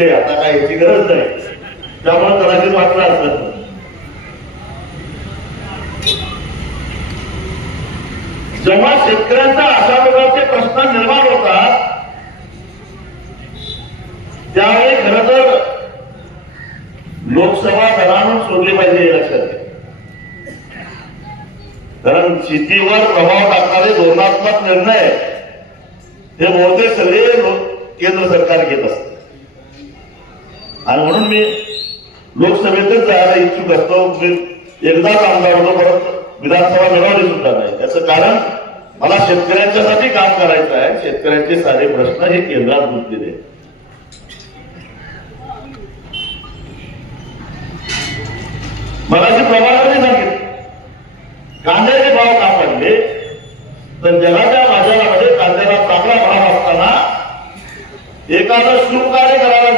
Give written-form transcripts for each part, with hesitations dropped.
मिटले, आता काय याची गरज नाही, त्यामुळे कदाचित वाटलं असत. जेव्हा शेतकऱ्यांचा अशा प्रकारचे प्रश्न निर्माण होतात त्यावेळी खरं तर लोकसभा घराणून सोडली पाहिजे हे लक्षात घ्या. कारण शेतीवर प्रभाव टाकणारे धोरणात्मक निर्णय हे बहुतेक सगळे केंद्र सरकार घेत असते आणि म्हणून मी लोकसभेतच जायला इच्छुक असतो. एकदाच आमदार होतो, परत विधानसभा मिळवली सुद्धा नाही. याचं कारण मला शेतकऱ्यांच्यासाठी काम करायचं आहे. शेतकऱ्यांचे सारे प्रश्न हे केंद्रात गुंतलेले. मगाशी प्रभाकरने सांगितलं कांद्याचे भाव का पडले, तर जगाच्या बाजारामध्ये कांद्याला चांगला भाव असताना एखादं शुभ कार्य करायला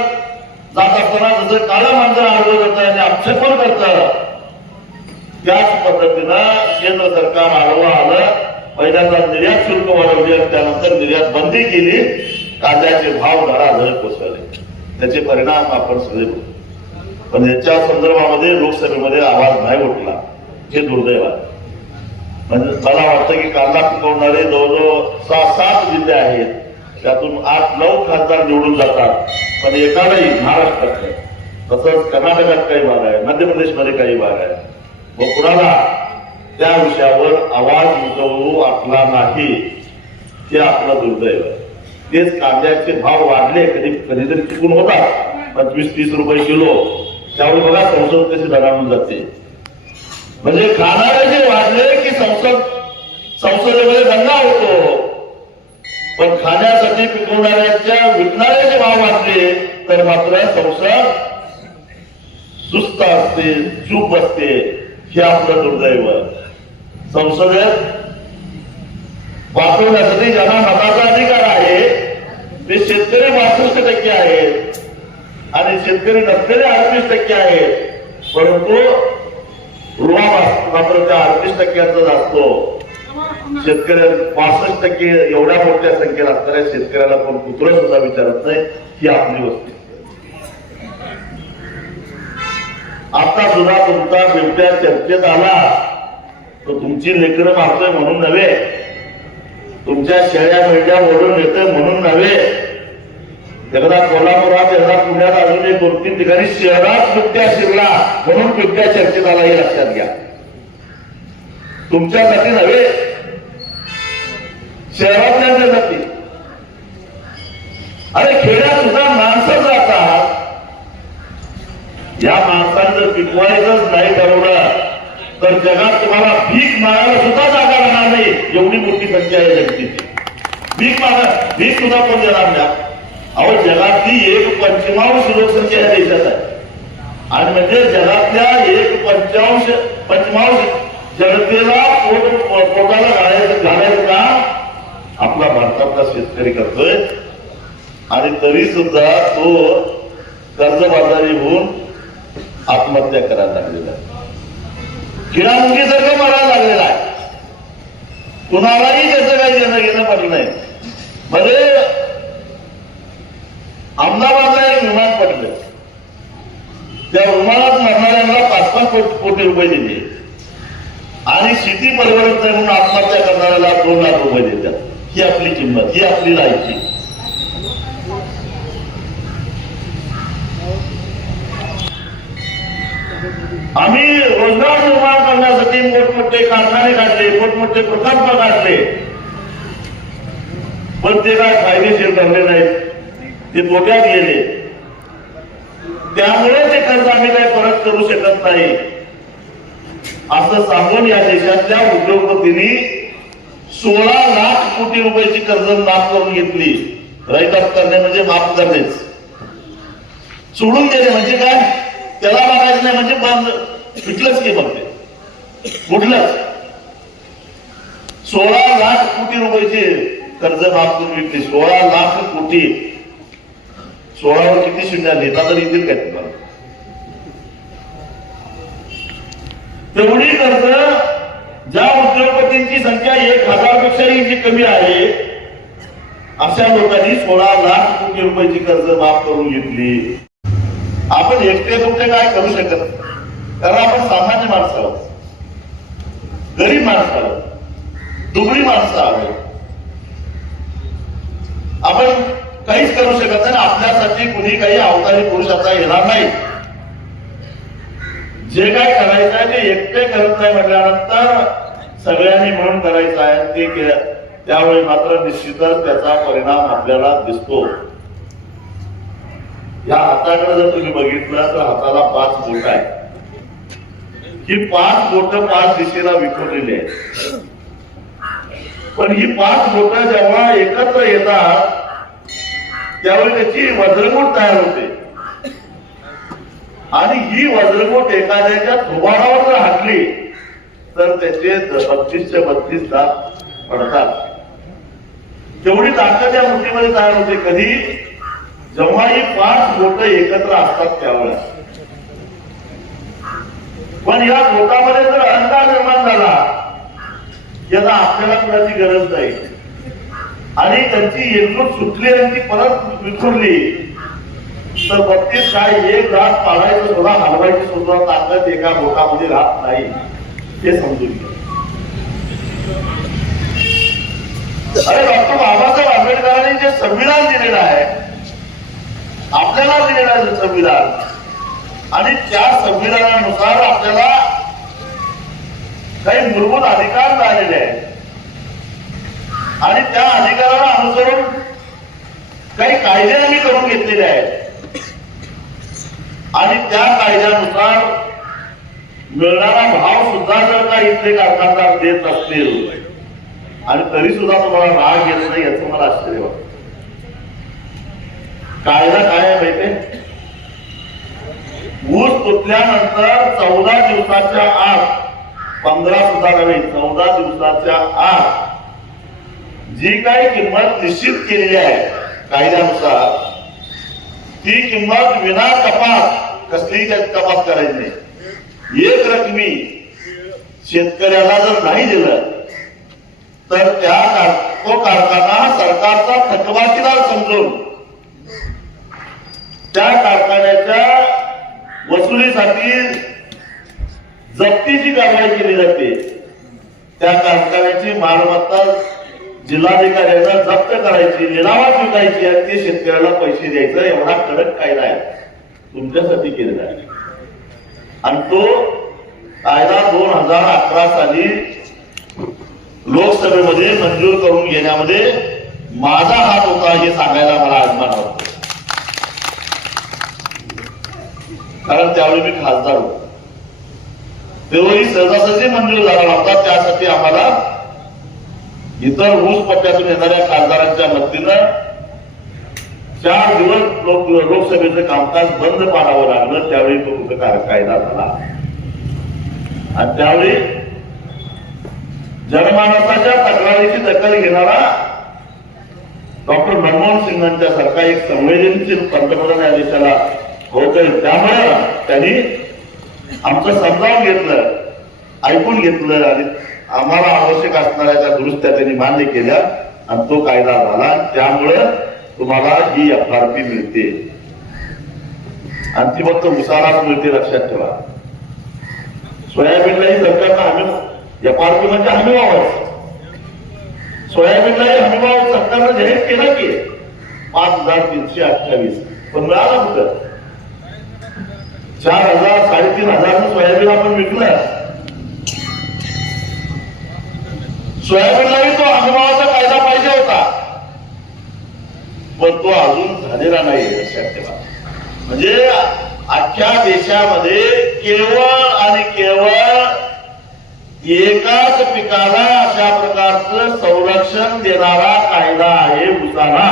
जात असताना जसं काळं मांजर आडवं जातं आणि आक्षेपण करतं, त्याच पद्धतीनं केंद्र सरकार आडवं आलं. पहिल्यांदा निर्यात शुल्क वाढवली आणि त्यानंतर निर्यात बंदी केली. कांद्याचे भाव धडाधड कोसळले. त्याचे परिणाम आपण सगळे बघतो. पण याच्या संदर्भामध्ये लोकसभेमध्ये आवाज नाही उठला, हे दुर्दैव आहे. म्हणजे मला वाटतं की कांदा पिकवणारे जवळजवळ 6-7 जिल्हे आहेत, त्यातून 8-9 खासदार निवडून जातात, पण एकालाही महाराष्ट्रात नाही. तसंच कर्नाटकात काही भाग आहे, मध्य प्रदेशमध्ये काही भाग आहे. व कुणाला त्या विषयावर आवाज उठवू वाटला नाही, हे आपलं दुर्दैव आहे. तेच कांद्याचे भाव वाढले, कधीतरी चुकून होतात 25-30 रुपये किलो. त्यावेळी बघा संसद कशी दगावून जाते. म्हणजे खाणारे जे वाढले की संसदेमध्ये दंगा होतो, पण खाण्यासाठी पिकवणाऱ्याच्या विकणाऱ्याचे भाव वाढले तर मात्र संसद सुस्त असते, चूप असते. हे आपलं दुर्दैव. संसदेत वाचवण्यासाठी ज्यांना मताचा अधिकार आहे ते शेतकरी 62% आहेत आणि शेतकरी नसलेले 38% आहेत. परंतु ऋण मात्र त्या 38% असतो. शेतकऱ्या 65% एवढ्या मोठ्या संख्येला असणाऱ्या शेतकऱ्याला कोण कुत्र सुद्धा विचारत नाही. ही आपली वस्ती. आता सुद्धा तुमचा बिबट्या चर्चेत आला तर तुमची लेकरं मारतोय म्हणून नव्हे, तुमच्या शेळ्या मेंढ्या ओढून येतोय म्हणून नव्हे. एकदा कोल्हापुरात, एकदा पुण्यात, अजून 2-3 ठिकाणी शहरात बिबट्या शिरला म्हणून बिबट्या चर्चेत आला, हे लक्षात घ्या. तुमच्यासाठी नव्हे, शहरातल्यांच्यासाठी. अरे खेड्यात सुद्धा माणसं जातात. या माणसाने जर पिकवायचंच नाही ठरवलं तर जगात तुम्हाला भीक मागायला सुद्धा जागा राहणार नाही. एवढी मोठी संख्या आहे जगतीची. भीक सुद्धा कोण देणार नाही. अहो, जगातली 1/पंचमांश लोकसंख्या या देशात आहे आणि म्हणजे जगातल्या 1/पंचमांश जनतेला पोटाला घालायचं काम आपला भारतातला शेतकरी करतोय. आणि तरी सुद्धा तो कर्जबाजारी होऊन आत्महत्या करायला लागलेला आहे. किडामुंगीसारखं मरायला लागलेला आहे. कुणालाही त्याचं काही देणं घेणं पडलं नाही. म्हणजे अहमदाबादला एक विमान पडलं, त्या विमानात मरणाऱ्यांना 5-5 कोटी रुपये दिले आणि शेती परवडत नाही म्हणून आत्महत्या करणाऱ्याला 2 लाख रुपये देतात. ही आपली किंमत, ही आपली लायकी. आम्ही रोजगार निर्माण करण्यासाठी मोठमोठे कारखाने काढले, मोठमोठे प्रकल्प काढले, पण ते काय फायदेशीर ठरले नाहीत. ते तोट्यात गेले. त्यामुळे ते कर्ज आम्ही काही परत करू शकत नाही असं सांगून या देशातल्या उद्योगपतींनी 16 लाख कोटी रुपयाची कर्ज माफ करून घेतली. राईट ऑफ करणे म्हणजे माफ करणेच. सोडून गेले म्हणजे काय, त्याला बघायचं नाही म्हणजे बंद, विकलंच की बघते कुठलंच. 16 लाख कोटी रुपयाची कर्ज माफ करून विकली. 16 लाख कोटी. 16वर किती शून्य नेता तर येतील काय तुम्हाला? तेवढी कर्ज ज्या उद्योगपतींची संख्या 1000 पेक्षाही जी कमी आहे अशा लोकांनी 16 लाख कोटी रुपयाची कर्ज माफ करून घेतली. आपण एकटे दुकटे काय करू शकत, कारण आपण सामान्य माणसं आहोत, गरीब माणसं आहोत, दुबळी माणसं आहोत. आपण काहीच करू शकत नाही. आपल्यासाठी कुणी काही अवतारी पुरुष आता येणार नाही. जे काय करायचं आहे ते एकटे करत नाही म्हटल्यानंतर सगळ्यांनी मिळून करायचं आहे ते केलं, त्यावेळी मात्र निश्चितच त्याचा परिणाम आपल्याला दिसतो. या हाताकडे जर तुम्ही बघितलं तर हाताला 5 बोट आहेत. ही 5 बोट 5 दिशेला विखुरलेली आहेत. पण ही 5 बोट जेव्हा एकत्र येतात त्यावेळी त्याची वज्रमूठ तयार होते आणि ही वज्रमूठ एखाद्याच्या थोबाडावर जर हाकली तर त्याचे 32चे 32 दात पडतात. तेवढी ताकद या मुठीमध्ये तयार होते. कधी जेव्हा ही 5 बोट एकत्र असतात त्यावेळेस. पण या बोटामध्ये जर अहंकार निर्माण झाला याचा आपल्याला कुणाची गरज नाही आणि त्यांची एकजूट सुटली आणि ती परत विखुरली तर 32 काय एक दात पाडायचं सुद्धा, हलवायची सुद्धा ताकद एका बोटामध्ये राहत नाही, हे समजून घ्या. अरे डॉक्टर बाबासाहेब आंबेडकरांनी जे संविधान दिलेलं आहे, आपल्याला दिलेलं आहे संविधान, आणि त्या संविधानानुसार आपल्याला काही मूलभूत अधिकार मिळालेले आहेत आणि त्या अधिकाराला अनुसरून काही कायदे आम्ही करून घेतलेले आहेत आणि त्या कायद्यानुसार मिळणारा भाव सुद्धा जर का इथले कारखानदार देत असतील आणि तरी सुद्धा तुम्हाला राग येत नाही याचं मला आश्चर्य वाटतं. कायदा काय आहे माहितीये? ऊस तुटल्यानंतर 14 दिवसाच्या आत, 15 सुद्धा नव्हे, 14 दिवसाच्या आत जी काही किंमत निश्चित केलेली आहे कायद्यानुसार ती किंमत विना कपात, कसलीही कपात करायची नाही. एक रकमी शेतकऱ्याला जर नाही दिलं तर तो कारखाना सरकारचा थकबाकीदार समजून त्या कारखान्याच्या वसुलीसाठी जप्तीची कारवाई केली जाते. त्या कारखान्याची मालमत्ता जिल्हाधिकाऱ्यांना जप्त करायची, निलावात विकायची आणि ते शेतकऱ्याला पैसे द्यायचं, एवढा कडक कायदा आहे तुमच्यासाठी केलेला आहे. आणि तो कायदा 2011 साली लोकसभेमध्ये मंजूर करून घेण्यामध्ये माझा हात होता हे सांगायला मला अभिमान वाटतो, कारण त्यावेळी मी खासदार होतो. तेव्हाही सहजासहजी मंजूर झाला नव्हता. त्यासाठी आम्हाला इतर ऊस पट्ट्यातून येणाऱ्या खासदारांच्या मदतीनं 4 दिवस लोकसभेचं कामकाज बंद पाडावं लागलं. त्यावेळी तो कुठं कायदा झाला आणि त्यावेळी जनमानसाच्या तक्रारीची दखल घेणारा डॉक्टर मनमोहन सिंगांच्या सारखा एक संवेदनशील पंतप्रधान या देशाला होते. त्यामुळे त्यांनी आमचं समजावून घेतलं, ऐकून घेतलं आणि आम्हाला आवश्यक असणाऱ्या त्या दुरुस्त्या त्यांनी मान्य केल्या आणि तो कायदा झाला. त्यामुळे तुम्हाला ही FRP मिळते आणि ती फक्त उसालाच मिळते, लक्षात ठेवा. सोयाबीनलाही सरकारनं हमी, FRP म्हणजे हमीभाव, सोयाबीनलाही हमीभाव सरकारनं जाहीर केला की 5,328, पण मिळाला कुठं? 4,000 3,500 सोयाबीन आपण विकलं. सोयाबीनलाही तो हमीभावाचा कायदा पाहिजे होता पण तो अजून झालेला नाही, लक्षात ठेवा. म्हणजे अख्ख्या देशामध्ये केवळ आणि केवळ एकाच पिकाला अशा प्रकारचं संरक्षण देणारा कायदा आहे उसाला,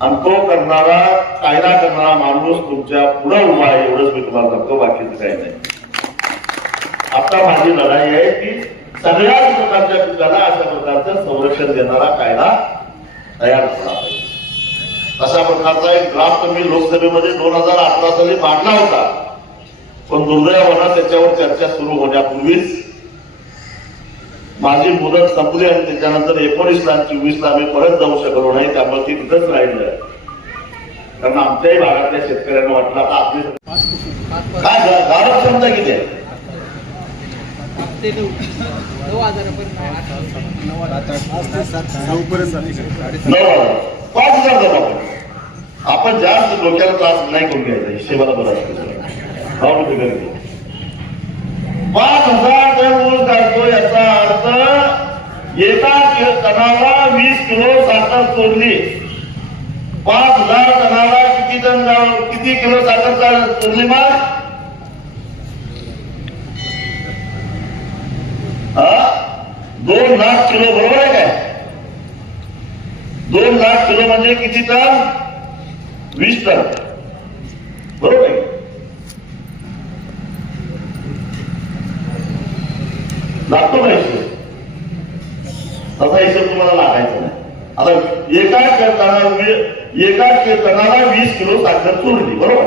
आणि तो करणारा, कायदा करणारा माणूस तुमच्या पुढे उभा आहे, एवढंच मी तुम्हाला सांगतो, बाकीचं काही नाही. आता माझी लढाई आहे की सगळ्याच प्रकारच्या पिकाला अशा प्रकारचं संरक्षण देणारा कायदा तयार झाला पाहिजे. अशा प्रकारचा एक ड्राफ्ट मी लोकसभेमध्ये 2018 साली मांडला होता, पण दुर्दैवानं त्याच्यावर चर्चा सुरू होण्यापूर्वीच माझी मुदत संपली आणि त्याच्यानंतर 19ला आणि 24ला आम्ही परत जाऊ शकलो नाही, त्यामुळे ती तिथंच राहिलं. कारण आमच्याही भागातल्या शेतकऱ्यांना वाटलं आता आपली काय गाळप क्षमता किती आहे? 5,000 जाऊ आपण जास्त डोक्याला त्रास नाही करून घ्यायचा, हिशेबाला बरं असतो. 5,000 टन ऊस काढतो याचा अर्थ एका टनाला 20 किलो साखर चोरली. 5,000 टनाला किती किलो साखर चोरली? मग 2 लाख किलो, बरोबर आहे काय? 2 लाख किलो म्हणजे किती टन? 20 टन, बरोबर आहे. लागतो का हिशोब? तसा हिशोब तुम्हाला लागायचा नाही. आता एका टनाला 20 किलो साखर चोरली, बरोबर.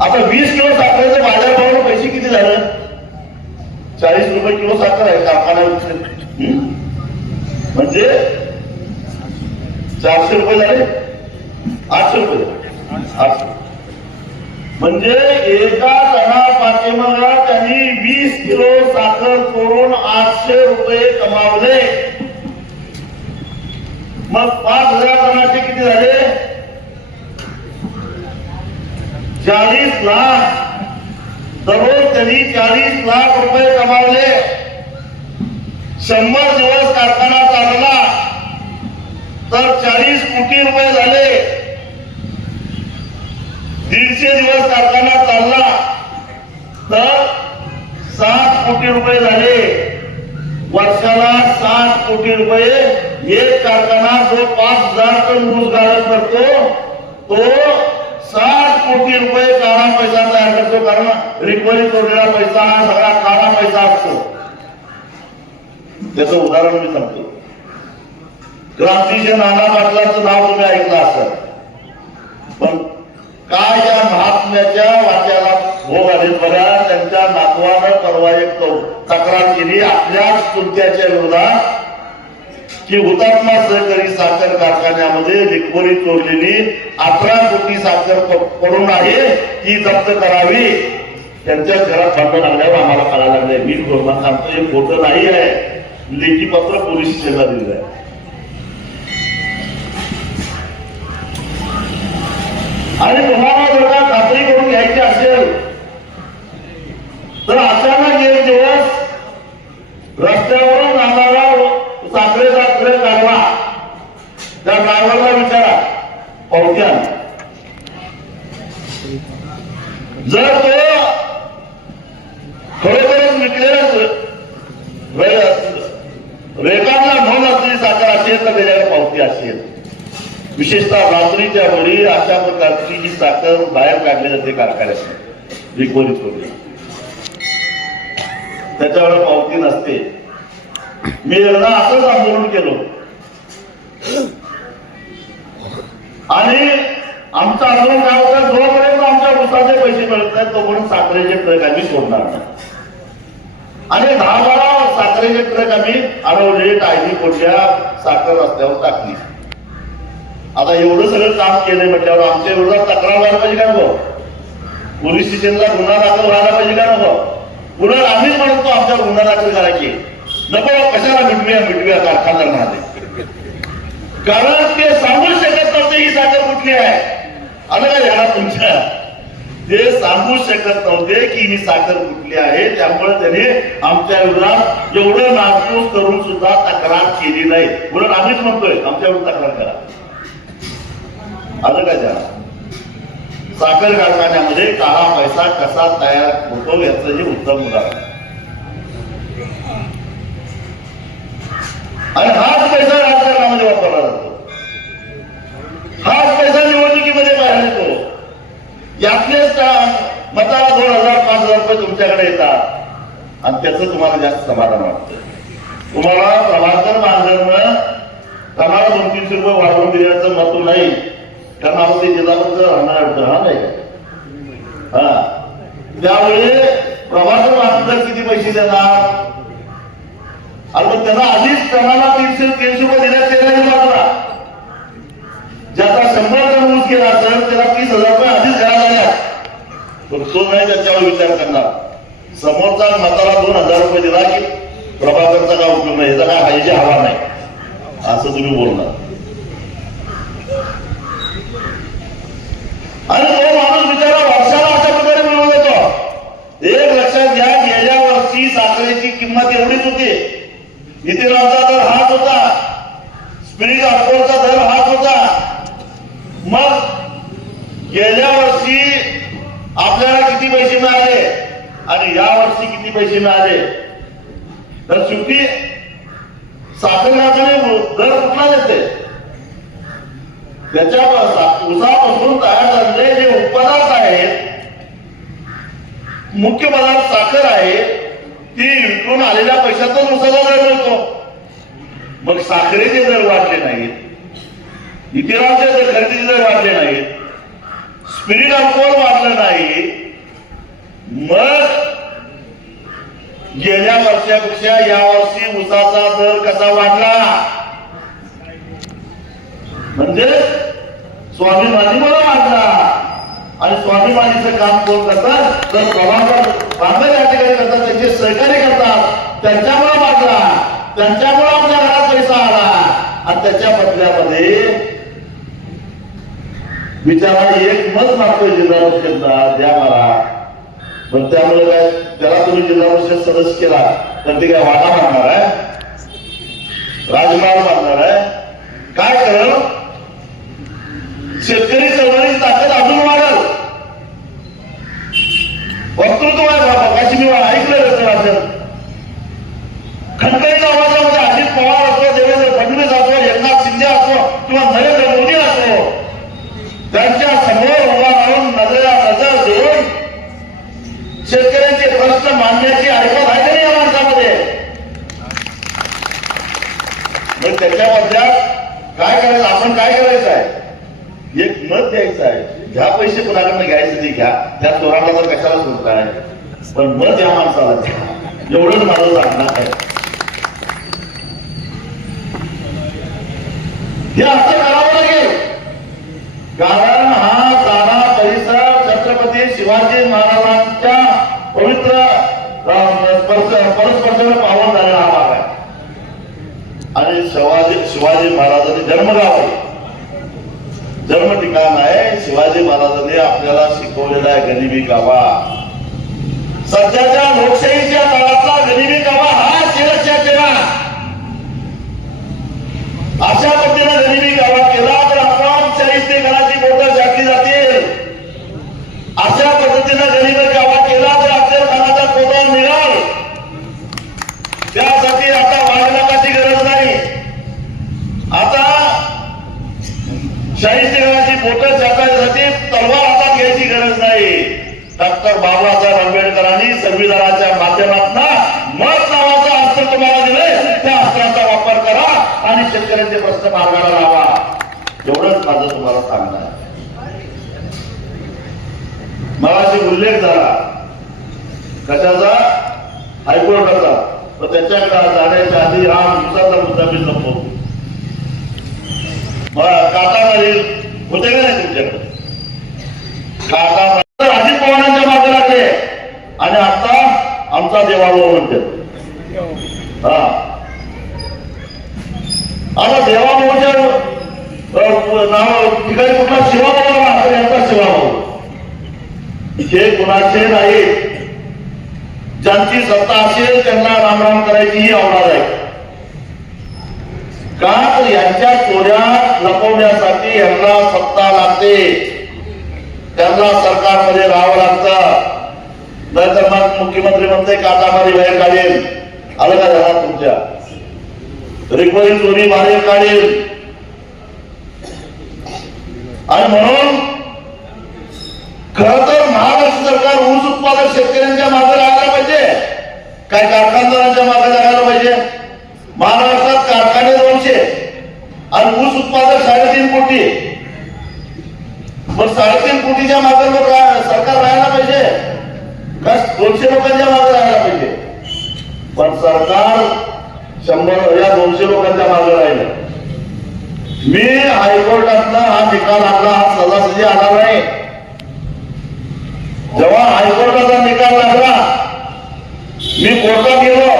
आता 20 किलो साखरेचे बाजारभावाला पैसे किती झाले? 40 रुपये किलो साखर आहे कारखान्यावर, म्हणजे 400 रुपये झाले, 800 रुपये झाले. 800 म्हणजे एका टना पाठीमागे त्यांनी 20 किलो साखर चोरून 800 रुपये कमावले. मग 5,000 टनाचे किती झाले? 40 लाख. दररोज त्यांनी 40 लाख रुपये कमावले. 100 दिवस कारखाना चालला तर 40 कोटी रुपये झाले. 150 दिवस कारखाना चालला तर 7 कोटी रुपये झाले. वर्षाला 7 कोटी रुपये. एक कारखाना जो 5,000 टन ऊस गाळप करतो तो 7 कोटी रुपये काळा पैसा तयार करतो. कारण रिकव्हरी करून पैसा हा सगळा काळा पैसा असतो. त्याचं उदाहरण मी सांगतो. क्रांतिसिंह नाना पाटलांचं नाव तुम्ही ऐकलं असेल, पण काय या महात्म्याच्या वाट्याला भोग आले बघा. त्यांच्या नातवानं परवा एक तक्रार केली आपल्याच चुलत्याच्या विरोधात की हुतात्मा सहकारी साखर कारखान्यामध्ये रिकव्हरी चोरलेली 18 कोटी साखर पडून आहे, ती जप्त करावी. त्यांच्या घरात भांडण लागल्यावर आम्हाला कळायला लागलंय. मी तुम्हाला सांगतो हे खोटं नाही आहे. लेखी पत्र पोलीस स्टेशनला दिलं आहे. आणि तुम्हाला जर का खात्री करून घ्यायची असेल तर अचानक एक दिवस रस्त्यावरून जाणारा साखरेचा ट्रक काढला. त्या ड्रायव्हरला विचारा पावत्या, जर तो खरोखरच विकलेला रेखांना म्हणून असलेली साखर असेल तर त्याच्याकडे पावती असेल. विशेषतः रात्रीच्या वेळी अशा प्रकारची ही साखर बाहेर काढली जाते कारखान्यात रिकव्हरी करून, त्याच्यावर पावती नसते. मी एकदा असंच आंदोलन केलं आणि आमचं आंदोलन काय होतं, जोपर्यंत आमच्या ऊसाचे पैसे मिळत नाहीत तोपर्यंत साखरेचे ट्रक आम्ही सोडणार नाही. आणि 10-12 साखरेचे ट्रक आम्ही अडवले, टायरी कोट्या साखर रस्त्यावर टाकली. आता एवढं सगळं काम केलंय म्हटल्यावर आमच्या विरोधात तक्रार व्हायला पाहिजे का नको? पोलीस स्टेशनला गुन्हा दाखल व्हायला पाहिजे का नको? पुन्हा आम्हीच म्हणतो आमच्यावर गुन्हा दाखल करायची नको. कशाला मिटव्या कारखानदार म्हणाले, कारण ते सांगू शकत नव्हते ही साखर कुठली आहे. आलं का ध्यानात तुमच्या? ते सांगू शकत नव्हते की ही साखर कुठली आहे. त्यामुळे त्याने आमच्या विरोधात एवढं नासधूस करून सुद्धा तक्रार केली नाही. म्हणून आम्हीच म्हणतोय आमच्या विरोधात तक्रार करा. आलं का ध्यानात? साखर कारखान्यामध्ये काळा पैसा कसा तयार होतो याचं हे उत्तम उदाहरण. आणि हाच पैसा राजकारणामध्ये वापरला जातो. हाच पैसा निवडणुकीमध्ये बाहेर येतो. यातलेच मताला 2,000-5,000 रुपये तुमच्याकडे येतात आणि त्याचं तुम्हाला जास्त समाधान वाटतं. तुम्हाला प्रभाकर बांधणं तुम्हाला 200-300 रुपये वाढवून दिल्याचं मत नाही. कारण आपण ते जिल्हाबद्दल राहणार हा नाही. हा त्यावेळी प्रभाकर महाराज किती पैसे देणार? आणि त्यांना आधीच टनाला 300 रुपये देण्यात येणार बाजूला. ज्याचा 100 टन ऊस केला असेल त्याला 30,000 रुपये आधीच घरा झाल्या. पण तो नाही त्याच्यावर विचार करणार. समोरचा मताला 2,000 रुपये दिला की प्रभाकरचा काय उपयोग नाही, याचा काय हायची हवा नाही असं तुम्ही बोलणार. आणि तो माणूस बिचारा वर्षाला अशा प्रकारे मिळवून देतो. एक लक्षात घ्या, गेल्या वर्षी साखरेची किंमत एवढीच होती, इथेनॉलचा दर हाच होता, स्पिरिट अल्कोहलचा दर हाच होता. मग गेल्या वर्षी आपल्याला किती पैसे मिळाले आणि या वर्षी किती पैसे मिळाले? तर शेवटी साखर कारखाने दर कुठला देते? त्याच्या उसापासून तयार झालेले जे उत्पादक आहेत, मुख्य पदार्थ साखर आहे, ती विकून आलेल्या पैशातून उसाचा दर मिळतो. मग साखरेचे दर वाढले नाहीत, इथेनॉलचे दर खरेदीचे दर वाढले नाहीत, स्पिरिट अल्कोहोल वाढलं नाही. मग गेल्या वर्षापेक्षा या वर्षी उसाचा दर कसा वाढला? म्हणजे स्वाभिमानीमुळे वाढला. आणि स्वाभिमानीचं काम कोण करतात? तर प्रभाकर बांधव या ठिकाणी करतात, त्यांचे सहकार्य करतात, त्यांच्यामुळे वाढला, त्यांच्यामुळे आपल्या घरात पैसा आला. आणि त्याच्या बदल्यामध्ये बिचारा एक मत मागतोय जिल्हा परिषदला, द्या मला. पण त्यामुळे काय त्याला तुम्ही जिल्हा परिषद सदस्य केला तर ते काय वाटा मागणार आहे? राजमार्ग मागणार आहे? काय करेल? शेतकरी चळवळीची ताकद अजून वाढेल. वक्तृत्व आहे बाबा, काशी मी ऐकलं वाचन. खणखणीच्या आवाजामध्ये अजित पवार असो, देवेंद्र फडणवीस असो, एकनाथ शिंदे असो किंवा नरेंद्र मोदी असो, त्यांच्या समोर उभा राहून नजर देऊन शेतकऱ्यांचे प्रश्न मांडण्याची ऐकत आहे तरी या माणसामध्ये. मग त्याच्याबद्दल काय करायचं? आपण काय करायचं आहे? एक मत द्यायचं आहे. घ्या पैसे कोणाकडनं घ्यायचं ते घ्या, त्या चोराला तर कशाला सोडताय, पण मत या माणसाला द्या, एवढंच माझं सांगणं आहे. हे असं करावं लागेल, कारण हा सारा परिसर छत्रपती शिवाजी महाराजांच्या पवित्र परस्परानं पावन झालेला हा भाग आहे. आणि शिवाजी महाराजांचे जन्मगाव आहे, जन्म ठिकाण आहे. शिवाजी महाराजांनी आपल्याला शिकवलेला आहे गरिबी गावा. सध्याच्या लोकशाहीच्या काळातला गरिबी गावा हा लक्षात ठेवा. अशा पद्धतीने गरिबी गावा केला तर आपण 40 ते घराची बोटं झाकली जातील. अशा पद्धतीने गरिबी गावा केला तर आपल्याला खाण्याचा कोटा मिळेल. त्यासाठी आता वाढण्याची गरज नाही. आता 40 ते घराची बोटं झाकायसाठी तलवार हातात घ्यायची गरज नाही. डॉक्टर बाबासाहेब आंबेडकरांनी संविधानाच्या माध्यमातून मत नावाचं अस्त्र तुम्हाला दिलंय, त्या अस्त्राचा वापर करा आणि शेतकऱ्यांचे प्रश्न मार्गाला लावा. एवढंच माझं तुम्हाला सांगणं आहे. मगाशी उल्लेख झाला कशाचा? हायकोर्टाचा. पण त्याच्याकडे जाण्याच्या आधी हा दिवसाचा मुद्दा मी संपवतो. काटामारी होते का नाही तुमच्याकडे? काटामारी अजित पवारांच्या मागे लागले आणि आता आमचा देवाभाऊ म्हणते. हा, आता देवाभाऊच्या नाव ठिकाणी कुठला शिवाभाऊ ना यांचा शिवाभाऊ. हे कुणाचे नाही. ज्यांची सत्ता असेल त्यांना रामराम करायची ही आवडत आहे. का तर यांच्या चोऱ्या लपवण्यासाठी यांना सत्ता लागते, त्यांना सरकारमध्ये राहावं लागतं. नाहीतर मग मुख्यमंत्री म्हणते काटामारी बाहेर काढेल. आलं का ध्यानात तुमच्या? रिकवरी चोरी बाहेर काढेल. आणि म्हणून खरं तर महाराष्ट्र सरकार ऊस उत्पादक शेतकऱ्यांच्या मागे लागायला पाहिजे, काय कारखानदारांच्या मागे लागायला पाहिजे. महाराष्ट्रात कारखाने 200 आणि ऊस उत्पादक 3.5 कोटी. मग 3.5 कोटीच्या मागे सरकार राहायला पाहिजे. 200 लोकांच्या मागे राहायला पाहिजे, पण सरकार 100 या 200 लोकांच्या मागे राहिलं. मी हायकोर्टातला हा निकाल आणला, हा सजासजी आला नाही. जेव्हा हायकोर्टाचा निकाल लागला मी कोर्टात गेलो.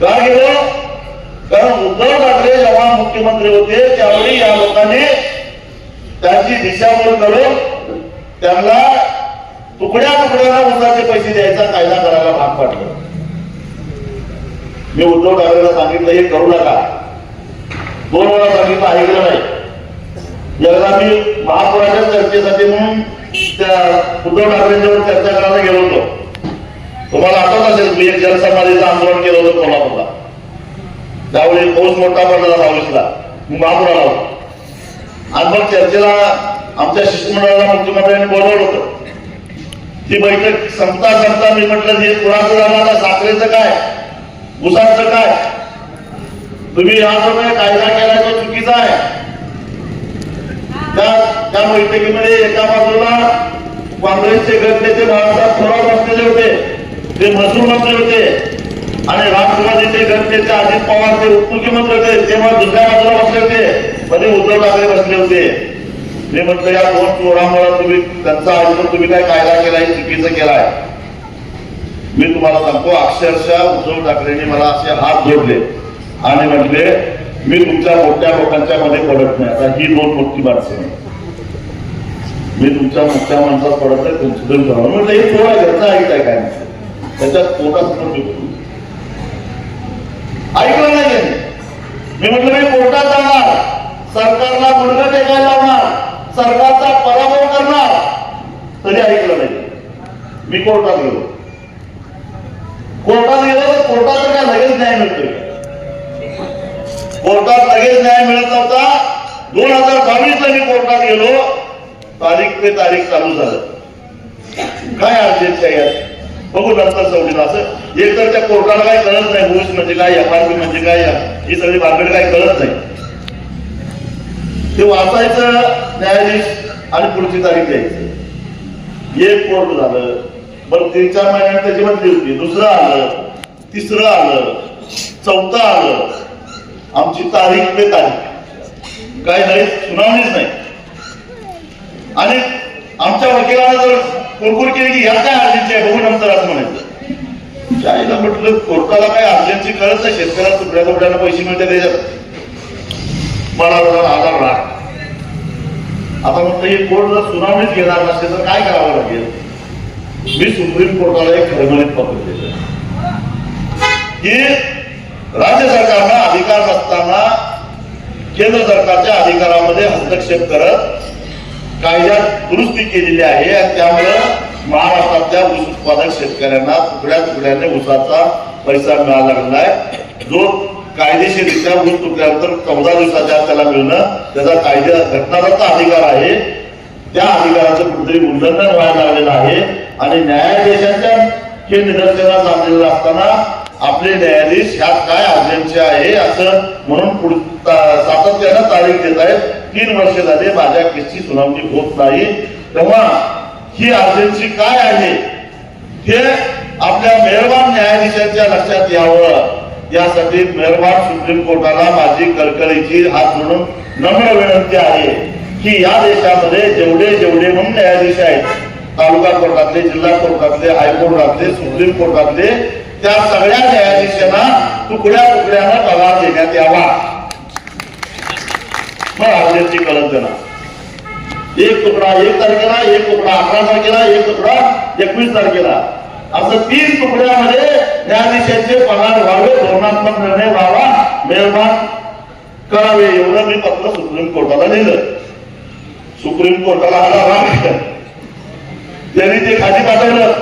का गेलो? कारण उद्धव ठाकरे जेव्हा मुख्यमंत्री होते त्यावेळी या लोकांनी त्यांची दिशाभूल करून त्यांना तुकड्या तुकड्याला उसाचे पैसे द्यायचा कायदा करायला भाग पाडलं. मी उद्धव ठाकरेला सांगितलं हे करू नका. 2 वेळा सांगितलं, ऐकलं नाही. एकदा मी महापुराच्या चर्चेसाठी म्हणून त्या उद्धव ठाकरेंच्यावर चर्चा करायला गेलो होतो. तुम्हाला आठवत असेल मी एक जलसमाधीचं आंदोलन केलं होतं कोल्हापूरला. त्यावेळी पाऊस मोठा पडला माऊलीसला, महापुराला होतो. आणि मग चर्चेला आमच्या शिष्टमंडळाला मुख्यमंत्र्यांनी बोलवलं होतं. ती बैठक संपता मी म्हटलं हे कुणाचं झालं, साखरेचं काय, उसाचं काय, तुम्ही हा जो काही कायदा केला तो चुकीचा आहे. त्या बैठकीमध्ये एका बाजूला काँग्रेसचे गटनेते बाळासाहेब थोरात बसलेले होते, ते महसूल मंत्री होते, आणि राष्ट्रवादीचे गटनेते अजित पवार ते उपमुख्यमंत्री होते, तेव्हा दुसऱ्या बाजूला बसले होते, मध्ये उद्धव ठाकरे बसले होते. मी म्हटलं या 2 चोरांमुळे तुम्ही त्यांचा ऐकून तुम्ही काय कायदा केला हे चुकीचं केलाय. मी तुम्हाला सांगतो अक्षरशः उद्धव ठाकरेंनी मला असे हात जोडले आणि म्हटले मी तुमच्या मोठ्या लोकांच्या मध्ये पडत नाही. आता ही 2 मोठी माणसं, मी तुमच्या मोठ्या माणसात पडत नाही, तुमचं तुम्ही करा. म्हटलं हे थोडा घरचा ऐकताय काय त्याच्यात पोटात ऐकलं नाही. मी म्हटलं मी कोर्टात जाणार, सरकारला गुडघा टेकायला लावणार, सरकारचा पराभव करणार, तरी ऐकलं नाही. मी कोर्टात गेलो. कोर्टात गेलो तर कोर्टात काय लगेच न्याय मिळतोय? कोर्टात लगेच न्याय मिळत नव्हता. 2022 ला मी कोर्टात गेलो, तारीख पे तारीख चालू झालं. काय अर्जन्सी आहे बघू नंतर सवडीला. असं एक तर त्या कोर्टाला काय कळत नाही, भूस म्हणजे काय, एफआरपी म्हणजे काय, ही सगळी भानगड काय कळत नाही. ते वाचायचं न्यायाधीश आणि पुढची तारीख द्यायची. एक कोर्ट झालं, बरं 3-4 महिन्यात त्याची बदली होती, दुसरं आलं, तिसरं आलं, 4थं आलं. आमची तारीख पे तारीख, काय नाही, सुनावणीच नाही. आणि आमच्या वकिलांना जर कुरकुर केली की ह्या काय अर्जन्सी आहे बघू नंतर असं म्हणायचं. त्याला म्हटलं कोर्टाला काय अर्जन्सी कळत नाही, शेतकऱ्याला तुकड्या तुकड्याला पैसे मिळते त्याच्यात मला आधार राहा. आता म्हटलं हे कोर्ट जर सुनावणीच घेणार नसते तर काय करावं लागेल? मी सुप्रीम कोर्टाला एक खरमरीत पत्र दिलं की राज्य सरकारला अधिकार नसताना केंद्र सरकारच्या अधिकारामध्ये हस्तक्षेप करत कायद्यात दुरुस्ती केलेली आहे, आणि त्यामुळे महाराष्ट्रातल्या ऊस उत्पादक शेतकऱ्यांना तुकड्या तुकड्याने ऊसाचा पैसा मिळाला लागला आहे. जो कायदेशीररित्या ऊस तुटल्यानंतर 14 दिवसाच्या त्याला मिळणं त्याचा कायदा घटनादत्त अधिकार आहे. त्या अधिकाराचं कुठेतरी उल्लंघन व्हायला लागलेलं आहे. आणि न्यायाधीशांच्या हे निदर्शनास आणलेलं असताना आपले न्यायाधीश ह्यात काय अर्जन्सी आहे असं म्हणून सातत्यानं तारीख देत आहेत. 3 वर्ष झाले माझ्या केसची सुनावणी होत नाही. तेव्हा ही अर्जन्सी काय आहे हे आपल्या मेहरबान न्यायाधीशांच्या लक्षात यावं, यासाठी मेहरबान सुप्रीम कोर्टाला माझी कळकळीची हात जोडून नम्र विनंती आहे की या देशामध्ये जेवढे जेवढे म्हणून न्यायाधीश आहेत, तालुका कोर्टातले, जिल्हा कोर्टातले, हायकोर्टातले, सुप्रीम कोर्टातले, त्या सगळ्या न्यायाधीशांना तुकड्या तुकड्यानं पगार देण्यात यावा. मग अर्जन्सी कळत देणार. 1 तुकडा 1 तारखेला, 1 तुकडा 18 तारखेला, 1 तुकडा 21 तारखेला, असं 3 तुकड्यामध्ये न्यायाधीशांचे पगार व्हावे, धोरणात्मक निर्णय व्हावा, मेहरबान करावे एवढं मी पत्र सुप्रीम कोर्टाला लिहिलं. सुप्रीम कोर्टाला आला राग, त्यांनी ते खाली पाठवलं.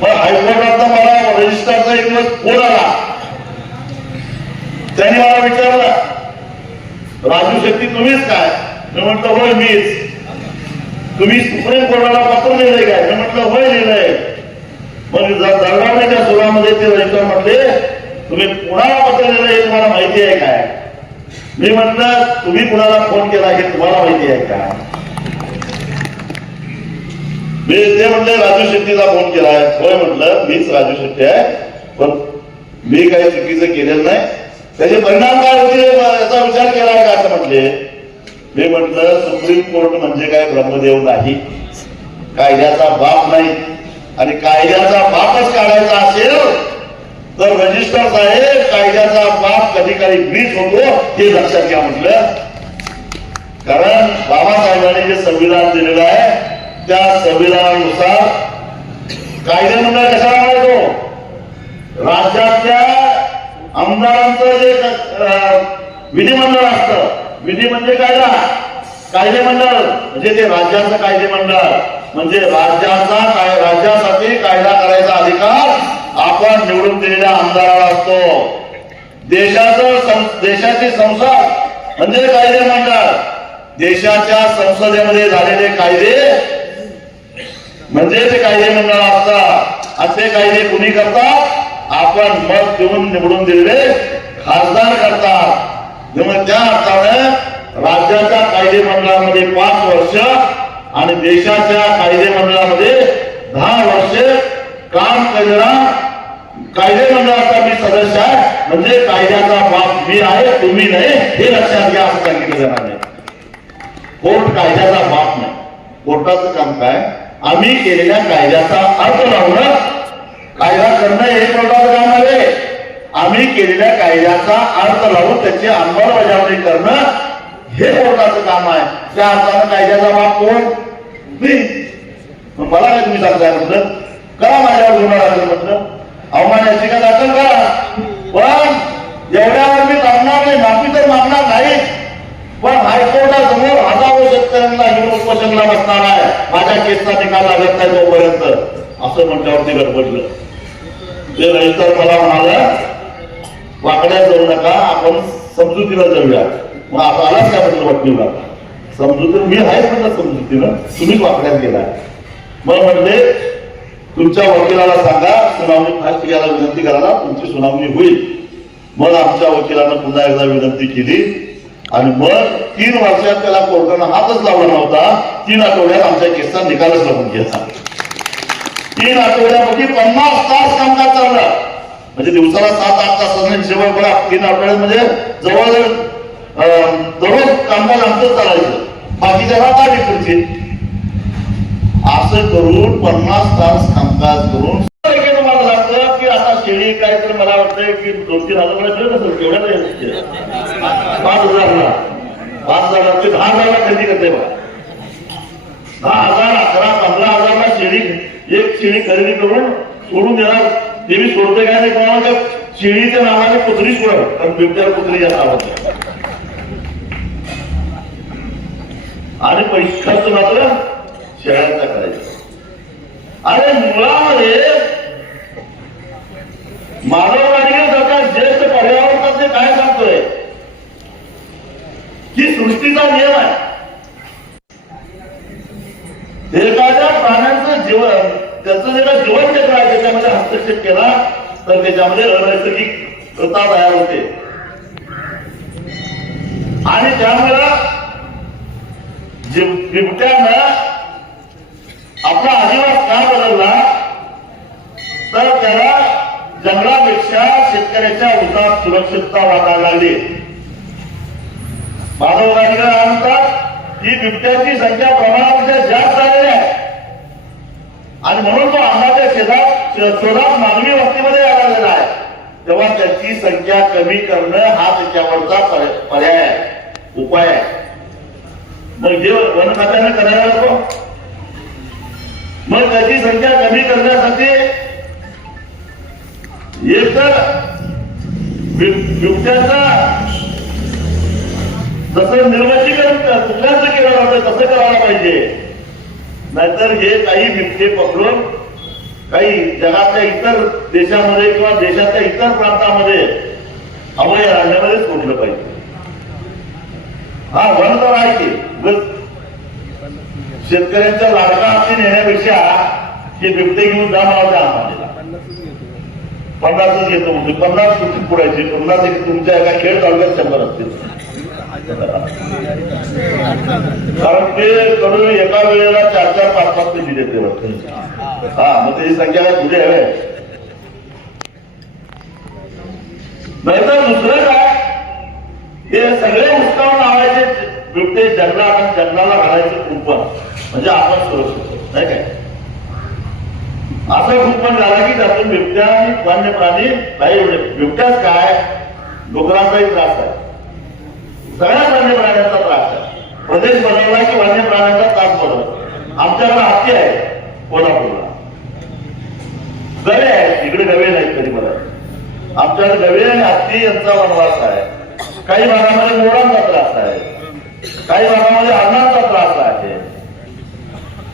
मग हायकोर्टाचा मला रजिस्टरचा एक दिवस फोन आला. त्यांनी मला विचारलं राजू शेट्टी तुम्हीच काय? मी म्हटलं होय मीच. तुम्ही सुप्रीम कोर्टाला पत्र लिहिलंय काय? मी म्हटलं होय लिहिलंय. मग दरबारच्या सुरामध्ये ते रजिस्टर म्हटले तुम्ही कुणाला पत्र लिहिलंय हे तुम्हाला माहिती आहे काय? मी म्हटलं तुम्ही कुणाला फोन केला हे तुम्हाला माहिती आहे का? मी ते म्हटलं राजू शेट्टीला फोन केलाय. होय म्हटलं मीच राजू शेट्टी आहे, पण मी काही चुकीचं केलेलं नाही, त्याचे परिणाम काय होतील याचा विचार केलाय का असं म्हटले. मी म्हटलं सुप्रीम कोर्ट म्हणजे काय ब्रह्मदेव नाही, कायद्याचा बाप नाही, आणि कायद्याचा बापच काढायचा असेल तर रजिस्टर साहेब कायद्याचा बाप कधी कधी मीच होतो हे लक्षात घ्या म्हटलं. कारण बाबासाहेबांनी जे संविधान दिलेलं आहे त्या संविधानानुसार कायदेमंडळ कशाला म्हणतो, राज्यातल्या आमदारांचं जे विधिमंडळ असतं, विधी म्हणजे कायदा, कायदेमंडळ म्हणजे ते राज्याचं कायदेमंडळ, म्हणजे राज्यासाठी कायदा करायचा अधिकार आपण निवडून दिलेल्या आमदाराला असतो. देशाची संसद म्हणजे कायदेमंडळ, देशाच्या संसदेमध्ये झालेले कायदे म्हणजे ते कायदेमंडळ असतात. असे कायदे कुणी करतात, आपण मत देऊन निवडून दिलेले खासदार करतात. त्यामुळे त्या अर्थानं राज्याच्या कायदेमंडळामध्ये 5 वर्ष आणि देशाच्या कायदेमंडळामध्ये 10 वर्ष काम केलेला कायदेमंडळाचा मी सदस्य आहे, म्हणजे कायद्याचा बाप मी आहे, तुम्ही नाही, हे लक्षात घ्या असं सांगितलं जाणार नाही. कोर्ट कायद्याचा बाप नाही. कोर्टाचं काम काय, आम्ही केलेल्या कायद्याचा अर्थ लावणं, कायदा करणं हे कोर्टाचं काम आहे. आम्ही केलेल्या कायद्याचा अर्थ लावून त्याची अंमलबजावणी करणं हे कोर्टाचं काम आहे. त्या अर्थानं कायद्याचा बाप कोण, मी. मला काय तुम्ही सांगताय म्हटलं, करा माझ्यावर गुन्हा दाखल म्हटलं, अवमान याचिका दाखल करा, पण एवढ्यावर मी थांबणार नाही, माफी तर मागणार नाही. पण हायकोर्टासमोर हजारो शेतकऱ्यांना घेऊन उपोषणला बसणार आहे, माझ्या केसचा निकाल लागत नाही तोपर्यंत, असं म्हटल्यावरती गडबडलं. ते रजिस्टर मला म्हणाला वाकड्यात जाऊ नका, आपण समजुतीला जाऊया. मग आता आलाच काय म्हटलं वकीलला, समजुती मी आहेच म्हटलं समजुतीनं, तुम्हीच वाकड्यात गेलाय. मग म्हणले तुमच्या वकिलाला सांगा सुनावणी फास्ट घ्यायला विनंती करायला, तुमची सुनावणी होईल. मग आमच्या वकिलानं पुन्हा एकदा विनंती केली आणि मग 3 वर्षात त्याला कोर्टानं हातच लावला नव्हता. 3 आठवड्यात आमच्या केसचा निकालच लावून घेतला. 3 आठवड्यामध्ये 50 तास कामकाज चाललं, म्हणजे दिवसाला 7-8 तासांना हिशोब बघा. 3 आठवड्यात म्हणजे जवळजवळ दररोज कामकाज आमचं चालायचं, बाकीच्या राहता पुढची. असं करून 50 तास कामकाज करून तुम्हाला सांगतं की आता शेळी काय तर मला वाटतंय की 2-3 हजार मिळत असेल, केवढ्या 5,000ला 5,000 ते 10,000 खरेदी करते बघा. 10,000, 11, 15,000ला शेळी, एक शेळी खरेदी करून सोडून देणार. ते मी सोडते काय नाही, कोणाला शेळीच्या नावाने कुत्री सोडा, कारण बिबट्याला कुत्री जास्त आवडते आणि पैसे खर्च मात्र शेळ्यांचा करायचा. अरे मुळामध्ये मानववादी सरकार ज्येष्ठ पर्यावरण काय सांगतोय की सृष्टीचा नियम आहे, एखाद्या प्राण्यांचं जीवन, त्याचं जे काही जीवन क्षेत्र आहे त्याच्यामध्ये हस्तक्षेप केला तर त्याच्यामध्ये अनैसर्गिकता तयार होते. आणि त्यामुळं बिबट्यानं आपला अधिवास का बदलला तर त्याला जंगलापेक्षा शेतकऱ्याच्या उसात सुरक्षितता वाटायला लागली. मानववादीला म्हणतात की बिबट्याची संख्या प्रमाणापेक्षा जास्त झालेली आहे आणि म्हणून तो अन्नाच्या शोधात मानवी वस्तीमध्ये आलेला आहे. तेव्हा त्याची संख्या कमी करणं हा त्याच्यावरचा पर्याय आहे, उपाय आहे. मग जे वन खात्याने करायला नको, मग त्याची संख्या कमी करण्यासाठी एक तर बिबट्याचा जसं निर्वंशीकरण कुठल्याच केलं जातं तसं करायला पाहिजे. नाहीतर हे काही बिबटे पकडून काही जगातल्या इतर देशामध्ये किंवा देशाच्या इतर प्रांतामध्ये अभयारण्यामध्ये सोडलं पाहिजे. हा वन तर आहे की शेतकऱ्यांच्या लाडका हाती नेण्यापेक्षा हे बिबटे घेऊन जा मला द्या, आम्हाला 50च घेतो म्हणजे 50 कुठे पुरायचे, 50 तुमच्या एका खेळ तालुक्यात 100 असतील. कारण ते कडून एका वेळेला 4-4, 5-5 ते दिले ते वाटतं. हा, मग त्याची संख्या काय तुझे हवे नाहीतर दुसरं काय, हे सगळे उत्सव लावायचे बिबटे जंगलात आणि जंगलाला घालायचं कुंपण, म्हणजे आपण सुरक्षित नाही काय. असं कुंपण झाला की त्यातून बिबट्या आणि वन्य प्राणी काही बिबट्याच काय, डुकरांचाही त्रास आहे, सगळ्या वन्य प्राण्यांचा त्रास आहे. प्रदेश बनवला की वन्य प्राण्यांचा त्रास बनवतो. आमच्याकडे हत्ती आहे कोल्हापूरला, गवे आहे, इकडे गवे नाहीत कधी मला. आमच्याकडे गवे आणि हत्ती यांचा वनवास आहे. काही भागामध्ये मोरांचा त्रास आहे, काही भागामध्ये हरणांचा त्रास आहे.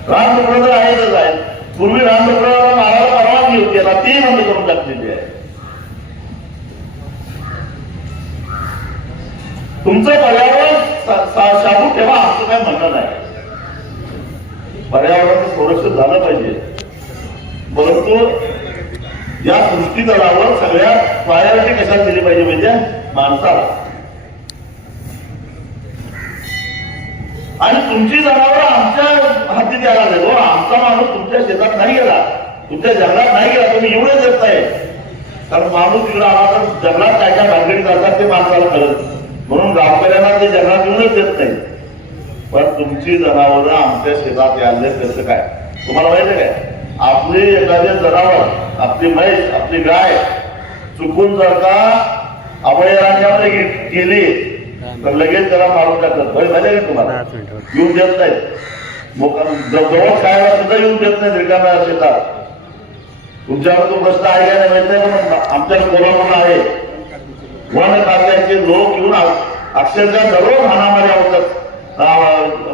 रानडुकरं तर आहेतच आहेत. पूर्वी रानडुकराला मारायला परवानगी होती, आता ती बंद करून टाकलेली आहे. तुमचं पर्यावरण शाबूत ठेवा, आमचं काय म्हणणं नाही. पर्यावरणाचं संरक्षण झालं पाहिजे, परंतु या सृष्टीतलावर सगळ्यात प्रायोरिटी कशात दिली पाहिजे म्हणजे माणसाला. आणि तुमची जनावर आमच्या हाती द्यायला लागले. आमचा माणूस तुमच्या शेतात नाही गेला, तुमच्या जंगलात नाही गेला, तुम्ही एवढेच देत नाही. कारण माणूस तिकडे आला तर जंगलात काय काय भानगडी करतात ते माणसाला कळत, म्हणून गावकऱ्यांना ते जंगलात येऊनच देत नाही. पण तुमची जनावरं आमच्या शेतात यायला कसं काय तुम्हाला माहिती आहे काय? आपली एखादे जनावर, आपली म्हैस, आपली गाय चुकून जर का अभयारण्यामध्ये गेली तर लगेच त्याला मारून टाकतात. भय झाले का तुम्हाला? येऊन देत नाहीत, जवळ खायला सुद्धा येऊन देत नाही रिकाम्या शेतात. तुमच्यावर तो प्रश्न आहे का नाही माहित नाही, पण आमच्याकडे कोल्हापूरला आहे. वन खात्याचे लोक येऊन अक्षरशः दररोज हाणामाऱ्या होतात.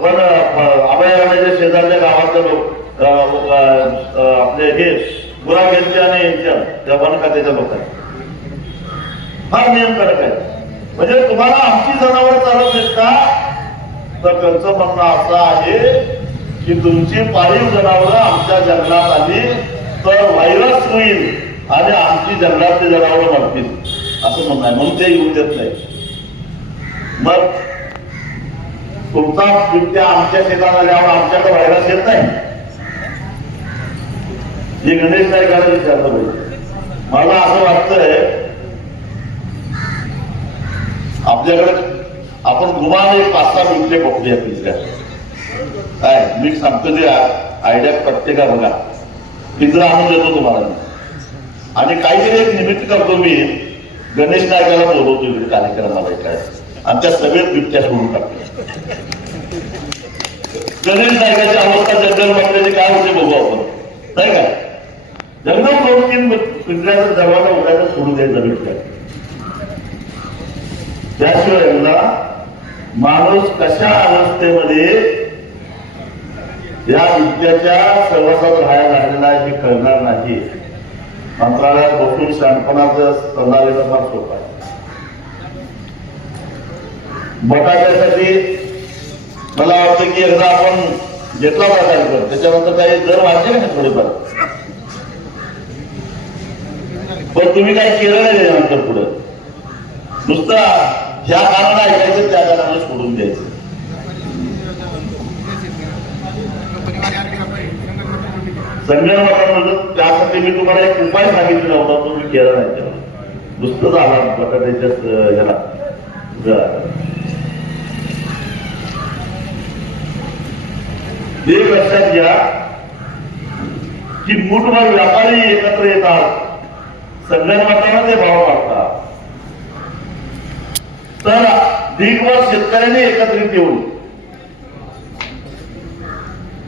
वन अभयारण्याच्या शेजारच्या गावातले लोक आपले हे गुराख्यांच्या आणि यांच्या त्या वन खात्याच्या लोकांनी फार नियम कडक आहे. म्हणजे तुम्हाला आमची जनावर चालत नाहीत का? तर त्यांचं म्हणणं असं आहे की तुमची पाळीव जनावरं आमच्या जंगलात आली तर व्हायरस होईल आणि आमची जंगलातली जनावरं मरतील, असं म्हणणं आहे. म्हणून ते येऊ देत नाही. मग तुमचा बिबट्या आमच्या शेतात आल्यावर आमच्याकडे व्हायरस येत नाही. हे गणेश नाईकाला विचारलं पाहिजे. मला असं वाटतंय आपल्याकडे आपण गुमान एक 5-6 बिबटे पकडूया पिंजऱ्यात. काय मी सांगतो ते आयडिया पटते का बघा. पिंजरा आणून देतो तुम्हाला आणि काहीतरी एक निमित्त करतो. मी गणेश नाईकाला बोलवतो इकडे कार्यक्रमाला काय, आणि त्या सगळ्यात बिबट्या सोडून टाकतो. गणेश नाईकाची अवस्था जंगल म्हटल्याचे काय होते बघू आपण, नाही काय? जंगल 2-3 पिंजऱ्याचा दरवाजा उघडायचा सोडून द्यायचा बिबट्या. त्याशिवाय मला माणूस कशा अवस्थेमध्ये या बिबट्याच्या सहवासात राहायला लागलेला आहे हे कळणार नाही. मंत्रालयात बसून शांतपणाचं सल्ला देणं फार सोपं आहे. बटाट्यासाठी मला वाटतं की एकदा आपण घेतला बटाटा, त्याच्यानंतर काही दर वाढले नाही थोडेफार, पण तुम्ही काही केलं नाही त्याच्यानंतर पुढे. नुसतं ह्या कानाला ऐकायचं, त्या कानाला सोडून द्यायचं. संगणकामध्ये त्यासाठी मी तुम्हाला एक उपाय सांगितलेला होता, तो मी केला नाही. त्याला नुसतंच आला बटाट्याच्या ह्याला. एक लक्षात घ्या की मूठभर व्यापारी एकत्र येतात, संगणकाला ते भाव वाढतात. तर ढीगभर शेतकऱ्यांनी एकत्रित येऊन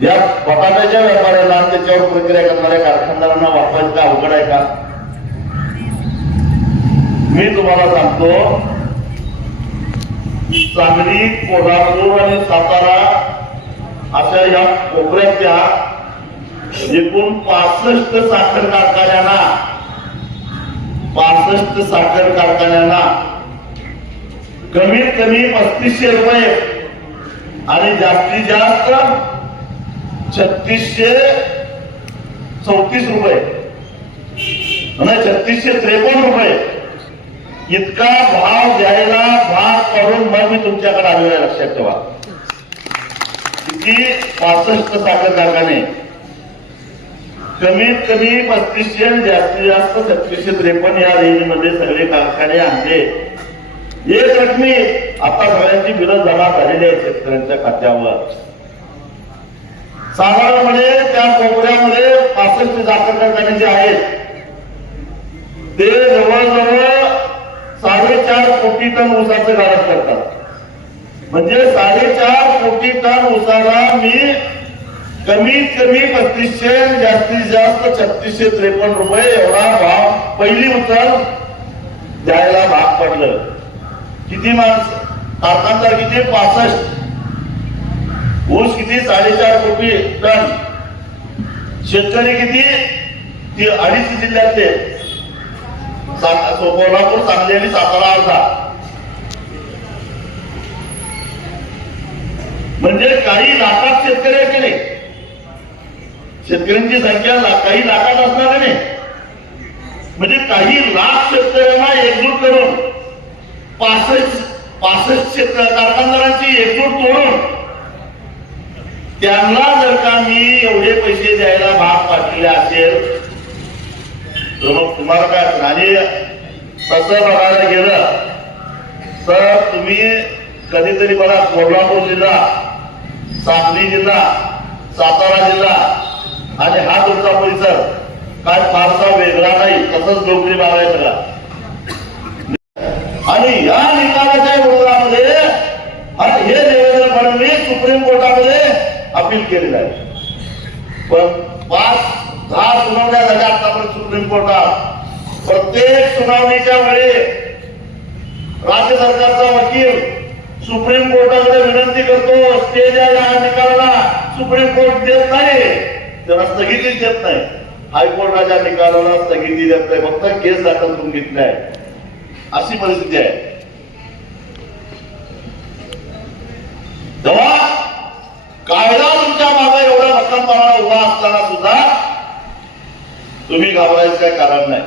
या बटाट्याच्या व्यापाऱ्याला त्याच्यावर प्रक्रिया करणाऱ्या कारखानदारांना वापरायचं का अवघड आहे का? मी तुम्हाला सांगतो, सांगली, कोल्हापूर आणि सातारा अशा या कोपऱ्याच्या एकूण 65 साखर कारखान्यांना कमीत कमी 3500 रुपये आणि जास्तीत जास्त 3634 रुपये, 3653 रुपये इतका भाव द्यायला भाग करून मग मी तुमच्याकडे आलेलो आहे, लक्षात ठेवा. किती 65 साखर कारखाने, कमीत कमी 3500, जास्तीत जास्त 3653 या रेंजमध्ये सगळे कारखाने आणले. एक रकमी आता सगळ्यांची बिलं जमा झालेली आहे शेतकऱ्यांच्या खात्यावर. साधारणपणे त्या कोपऱ्यामध्ये 65 साखर कारखाने जे आहेत ते जवळजवळ 4.5 कोटी टन ऊसाचं गाळप करतात. म्हणजे 4.5 कोटी टन ऊसाला मी कमीत कमी 3500, जास्तीत जास्त 3653 रुपये एवढा भाव पहिली उचल द्यायला भाग पडलं. किती माणसं, कारखानदार किती, 65, ऊस किती, 4.5 कोटी टन, शेतकरी किती, ती 2.5 जिल्ह्यातले, कोल्हापूर, सांगली आणि सातारा अर्धा. म्हणजे काही लाखात शेतकरी आहे की नाही, शेतकऱ्यांची संख्या काही लाखात असणार का नाही. म्हणजे काही लाख शेतकऱ्यांना एकजूट करून 65 कारखानदारांची एकजूट तोडून त्यांना जर का मी एवढे पैसे द्यायला भाग पाडलेले असेल तर मग तुम्हाला काय. आणि तसं बघायला गेलं तर तुम्ही कधीतरी बघा, कोल्हापूर जिल्हा, सांगली जिल्हा, सातारा जिल्हा आणि हा तुमचा परिसर काय फारसा वेगळा नाही, तसंच डोंगरी भाग आहे सगळा. आणि या निकालाच्या विरोधामध्ये हे देवेंद्र फडणवीस सुप्रीम कोर्टामध्ये अपील केलेलं आहे. पण 5-10 सुनावण्या झाल्या आतापर्यंत सुप्रीम कोर्टात. प्रत्येक सुनावणीच्या वेळी राज्य सरकारचा वकील सुप्रीम कोर्टाकडे विनंती करतो, स्टे द्या या निकालाला. सुप्रीम कोर्ट देत नाही, त्यांना स्थगिती देत नाही. हायकोर्टाच्या निकालाला स्थगिती देत नाही, फक्त केस दाखल करून घेतली आहे. अशी परिस्थिती आहे. तेव्हा कायदा तुमच्या मागे एवढा भक्कमपणाला उभा असताना सुद्धा तुम्ही घाबरायचं काही कारण नाही.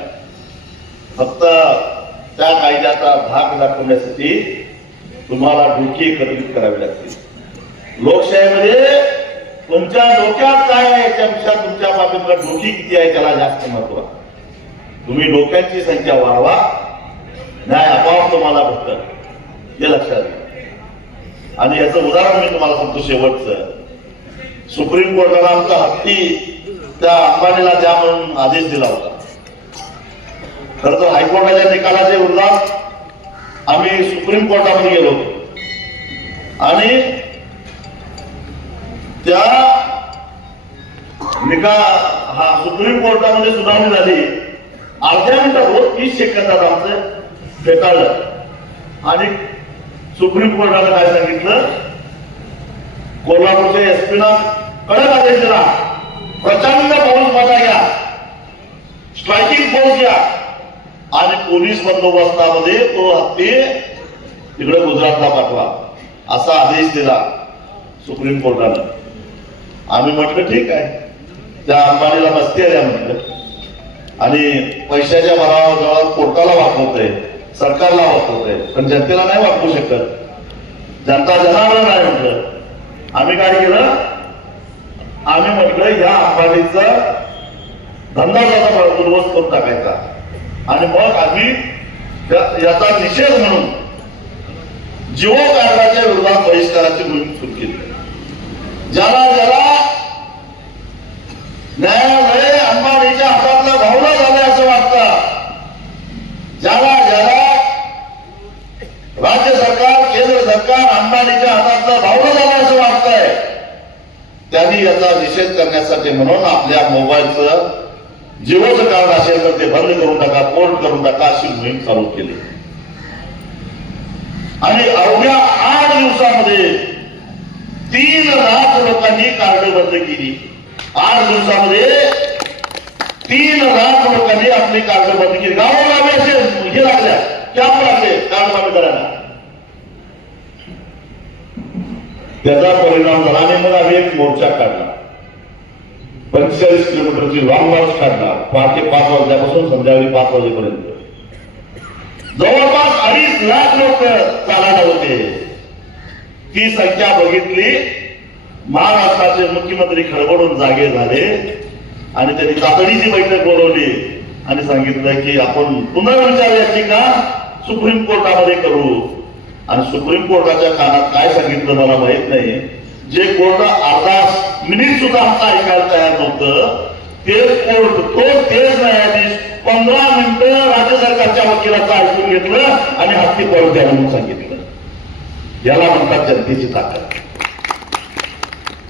फक्त त्या कायद्याचा भाग दाखवण्यासाठी तुम्हाला डोकी एकत्रित करावी लागतील. लोकशाहीमध्ये तुमच्या डोक्यात काय आहे त्यापेक्षा तुमच्या बाबतीतला डोकी किती आहे त्याला जास्त महत्व आहे. तुम्ही डोक्यांची संख्या वाढवा, न्याय आपोआप तुम्हाला भेटतं, हे लक्षात घ्या. आणि याचं उदाहरण मी तुम्हाला सांगतो शेवटचं. सुप्रीम कोर्टाला आमचा हत्ती त्या अंबानीला द्या म्हणून आदेश दिला होता. खरं तर हायकोर्टाच्या निकालाच्या विरोधात आम्ही सुप्रीम कोर्टामध्ये गेलो होतो आणि त्या सुप्रीम कोर्टामध्ये सुनावणी झाली. अर्ध्या मिनिटात 30 सेकंदात आमचं फेटाळलं आणि सुप्रीम कोर्टाने काय सांगितलं, कोल्हापूरच्या एसपीना कडक आदेश दिला, प्रचंड पाऊस बंदा घ्या, स्ट्रायकिंग फोर्स घ्या आणि पोलीस बंदोबस्तामध्ये तो हत्ती तिकडे गुजरातला पाठवा, असा आदेश दिला सुप्रीम कोर्टानं. आम्ही म्हटलं ठीक आहे, त्या अंबानीला मस्ती आल्या म्हटलं आणि पैशाच्या भरावाजवळ कोर्टाला वापरतोय, सरकारला वापरतोय, पण जनतेला नाही वापरू शकत. जनता जनावर नाही म्हटलं. आम्ही काय केलं, आम्ही म्हटलं या अंबानीचा धंदा त्याचा उद्ध्वस्त करून टाकायचा आणि मग आम्ही याचा निषेध म्हणून जिओ कार्डाच्या विरोधात बहिष्काराची मोहीम सुरू केली. ज्याला ज्याला न्यायालय अंबानीच्या हातातलं भावना झालं असं वाटतं, ज्याला ज्याला राज्य सरकार, केंद्र सरकार अंबानीच्या हातातलं भावना झालं असं वाटतंय, त्यांनी याचा निषेध करण्यासाठी म्हणून आपल्या मोबाईलचं जिओचं कार्ड असेल तर ते बंद करून टाका, पोर्ट करून टाका, अशी मोहीम चालू केली. आणि अवघ्या 8 दिवसामध्ये 3 लाख लोकांनी कार्ड बंद केली. 8 दिवसामध्ये 3 लाख लोकांनी आपली कार्ड बंद केली. गावोगावी असे हे लागल्या, कॅम्प लागले कार्ड बंद करायला. त्याचा परिणाम झाला आणि मग आम्ही एक मोर्चा काढला. 45 किलोमीटरची लॉंग मार्च काढला, पहाटे 5 वाजल्यापासून संध्याकाळी 5 वाजेपर्यंत. जवळपास 2.5 लाख लोक चालायला होते. ती संख्या बघितली, महाराष्ट्राचे मुख्यमंत्री खळबळून जागे झाले आणि त्यांनी तातडीची बैठक बोलवली आणि सांगितलं की आपण पुनर्विचार याचिका सुप्रीम कोर्टामध्ये करू. आणि सुप्रीम कोर्टाच्या कानात काय सांगितलं मला माहित नाही. जे कोर्ट अर्धा मिनिट सुद्धा आमचा ऐकायला तयार नव्हतं, तेच न्यायाधीश 15 मिनिटं राज्य सरकारच्या वकिलाचं ऐकून घेतलं आणि हत्ती पळून द्या म्हणून सांगितलं. याला म्हणतात जनतेची ताकद.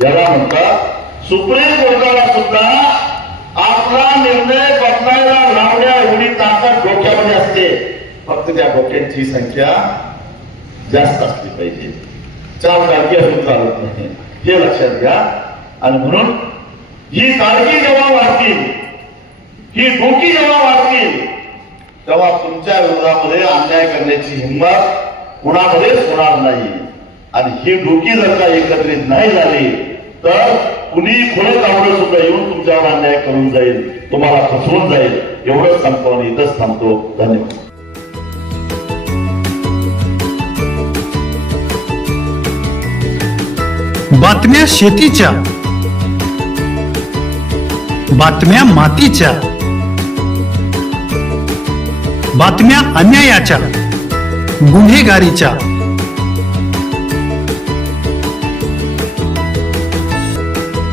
याला म्हणतात सुप्रीम कोर्टाला सुद्धा आपला निर्णय बदलायला लावण्या एवढी ताकद डोक्यामध्ये असते. फक्त त्या डोक्यांची संख्या जास्त असली पाहिजे. 4 गाडगी असून चालत नाही, हे लक्षात घ्या. आणि म्हणून ही गाडगी जेव्हा वाढतील, ही डोकी जेव्हा वाढतील, तेव्हा तुमच्या विरोधामध्ये अन्याय करण्याची हिंमत कुणामध्येच होणार नाही. आणि ही डोकी जर का एकत्रित नाही झाली तर कुणी खुलं कावडं सुद्धा येऊन तुमच्यावर अन्याय करून जाईल, तुम्हाला फसवून जाईल. एवढंच सांगतो आणि इथंच थांबतो. धन्यवाद. बातम्या शेतीच्या, बातम्या मातीच्या, बातम्या अन्यायाच्या, गुन्हेगारीच्या,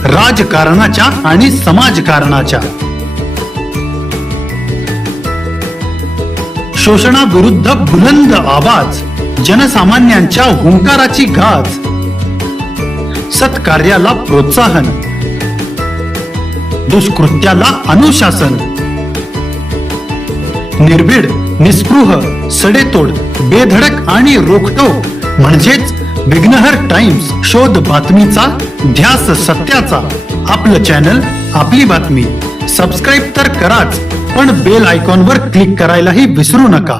राजकारणाच्या आणि समाजकारणाच्या, शोषणाविरुद्ध बुलंद आवाज, जनसामान्यांच्या हुंकाराची गाज, सत्कार्याला प्रोत्साहन, दुष्कृत्याला अनुशासन, निर्भीड, निस्पृह, सडेतोड, बेधडक आणि रोखटोक म्हणजेच विघ्नहर टाइम्स. शोध बातमीचा, ध्यास सत्याचा. आपलं चॅनल, आपली बातमी. सबस्क्राईब तर कराच, पण बेल आयकॉनवर क्लिक करायलाही विसरू नका.